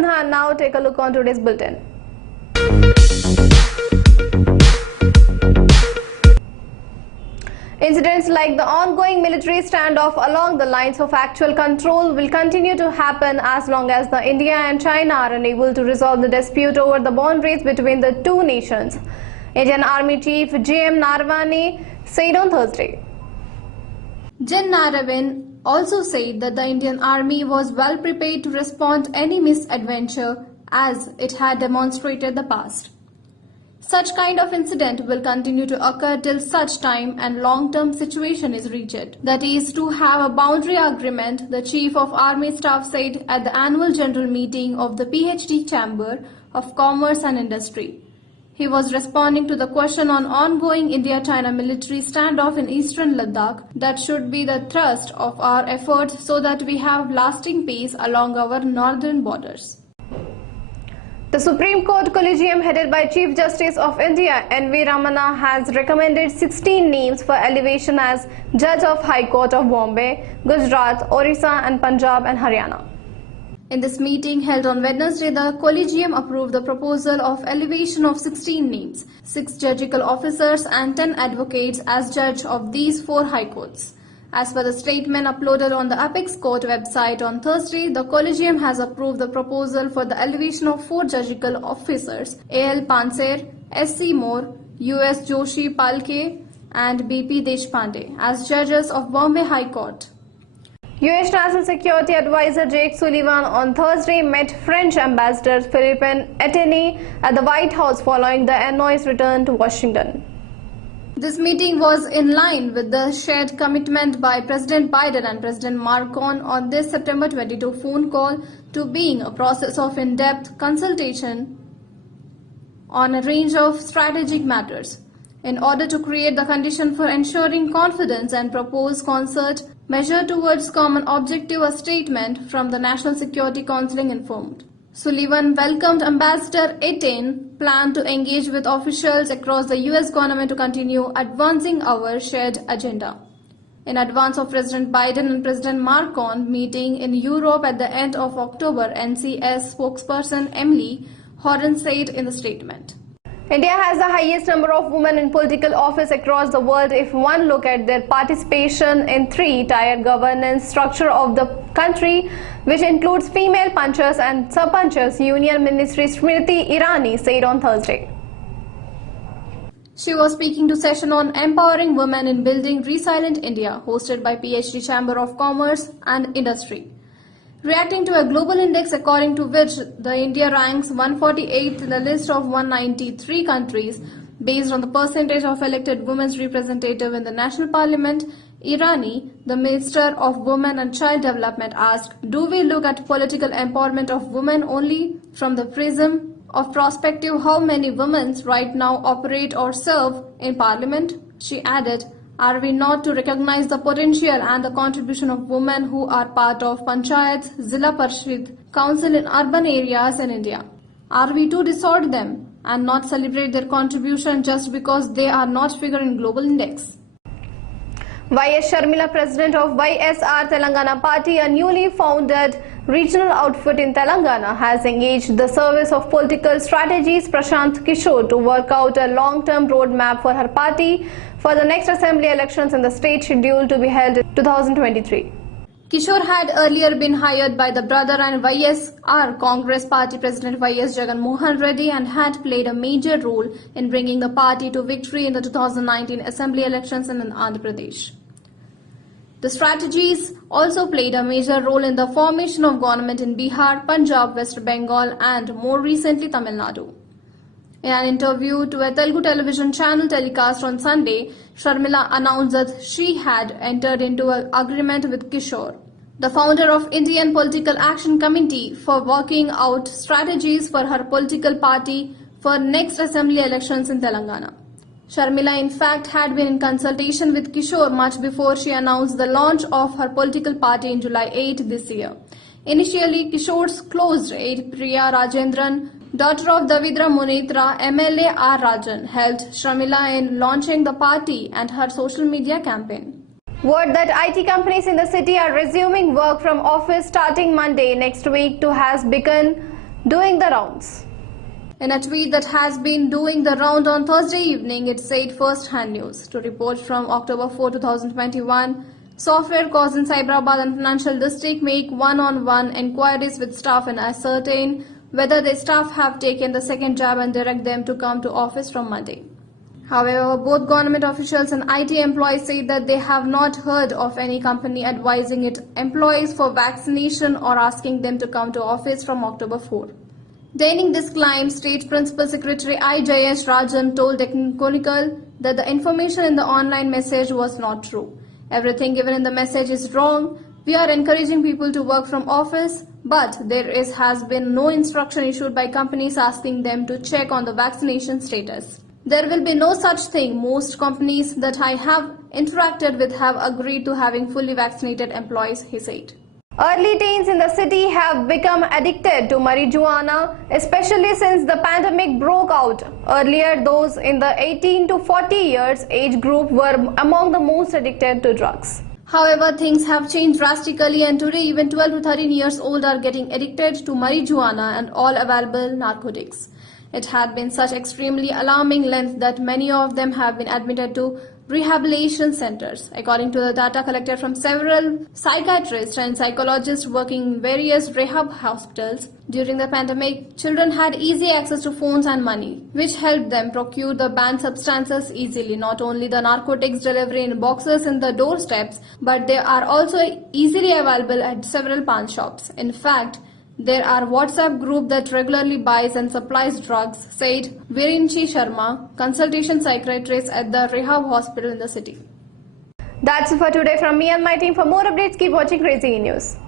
Sinha. Now take a look on today's bulletin. Incidents like the ongoing military standoff along the lines of actual control will continue to happen as long as the India and China are unable to resolve the dispute over the boundaries between the two nations, Indian Army Chief J.M. Naravane said on Thursday. Gen Naravan also said that the Indian Army was well prepared to respond to any misadventure as it had demonstrated in the past. Such kind of incident will continue to occur till such time and long-term situation is reached. That is to have a boundary agreement, the Chief of Army Staff said at the annual general meeting of the PhD Chamber of Commerce and Industry. He was responding to the question on ongoing India-China military standoff in eastern Ladakh that should be the thrust of our efforts so that we have lasting peace along our northern borders. The Supreme Court Collegium headed by Chief Justice of India N.V. Ramana has recommended 16 names for elevation as Judge of High Court of Bombay, Gujarat, Orissa and Punjab and Haryana. In this meeting held on Wednesday, the Collegium approved the proposal of elevation of 16 names, 6 judicial officers and 10 advocates as judge of these 4 high courts. As per the statement uploaded on the Apex Court website on Thursday, the Collegium has approved the proposal for the elevation of 4 judicial officers, A.L. Panser, S.C. Moore, U.S. Joshi Palke and B.P. Deshpande as judges of Bombay High Court. U.S. National Security Advisor Jake Sullivan on Thursday met French Ambassador Philippe Etienne at the White House following the envoy's return to Washington. This meeting was in line with the shared commitment by President Biden and President Macron on this September 22 phone call to being a process of in-depth consultation on a range of strategic matters in order to create the condition for ensuring confidence and propose concert measure towards common objective, a statement from the National Security Council informed. Sullivan welcomed Ambassador Etienne, planned to engage with officials across the U.S. government to continue advancing our shared agenda. In advance of President Biden and President Macron meeting in Europe at the end of October, NCS spokesperson Emily Horan said in the statement. India has the highest number of women in political office across the world if one look at their participation in 3-tier governance structure of the country, which includes female punchers and sub-punchers, Union Ministry Smriti Irani said on Thursday. She was speaking to session on empowering women in building resilient India, hosted by PhD Chamber of Commerce and Industry. Reacting to a global index according to which the India ranks 148th in the list of 193 countries based on the percentage of elected women's representative in the National Parliament, Irani, the Minister of Women and Child Development, asked, "Do we look at political empowerment of women only from the prism of prospective how many women right now operate or serve in Parliament?" She added, "Are we not to recognize the potential and the contribution of women who are part of Panchayats, Zilla Parishad, Council in urban areas in India? Are we to dissort them and not celebrate their contribution just because they are not figure in global index?" Y.S. Sharmila, president of YSR Telangana Party, a newly founded regional outfit in Telangana, has engaged the Service of Political Strategies Prashant Kishore to work out a long-term roadmap for her party for the next assembly elections in the state scheduled to be held in 2023. Kishore had earlier been hired by the brother and YSR Congress Party President Y.S. Jagan Mohan Reddy and had played a major role in bringing the party to victory in the 2019 assembly elections in Andhra Pradesh. The strategies also played a major role in the formation of government in Bihar, Punjab, West Bengal and more recently Tamil Nadu. In an interview to a Telugu television channel telecast on Sunday, Sharmila announced that she had entered into an agreement with Kishore, the founder of Indian Political Action Committee, for working out strategies for her political party for next assembly elections in Telangana. Sharmila in fact had been in consultation with Kishore much before she announced the launch of her political party in July 8 this year. Initially, Kishore's close aide Priya Rajendran, daughter of Davidra Munitra, MLA R. Rajan, helped Sharmila in launching the party and her social media campaign. Word that IT companies in the city are resuming work from office starting Monday next week has begun doing the rounds. In a tweet that has been doing the round on Thursday evening, it said first-hand news. To report from October 4, 2021, software calls in Hyderabad and Financial District make one-on-one inquiries with staff and ascertain whether the staff have taken the second jab and direct them to come to office from Monday. However, both government officials and IT employees say that they have not heard of any company advising its employees for vaccination or asking them to come to office from October 4. Denying this claim, State Principal Secretary I.J.S. Rajan told Technical that the information in the online message was not true. Everything given in the message is wrong. We are encouraging people to work from office, but has been no instruction issued by companies asking them to check on the vaccination status. There will be no such thing. Most companies that I have interacted with have agreed to having fully vaccinated employees, he said. Early teens in the city have become addicted to marijuana, especially since the pandemic broke out. Earlier, those in the 18 to 40 years age group were among the most addicted to drugs. However, things have changed drastically, and today even 12 to 13 years old are getting addicted to marijuana and all available narcotics. It had been such extremely alarming length that many of them have been admitted to rehabilitation centers. According to the data collected from several psychiatrists and psychologists working in various rehab hospitals, during the pandemic, children had easy access to phones and money, which helped them procure the banned substances easily. Not only the narcotics delivery in boxes in the doorsteps, but they are also easily available at several pawn shops. In fact, there are WhatsApp group that regularly buys and supplies drugs, said Virinchi Sharma, consultation psychiatrist at the rehab hospital in the city. That's it for today from me and my team. For more updates, keep watching Crazy News.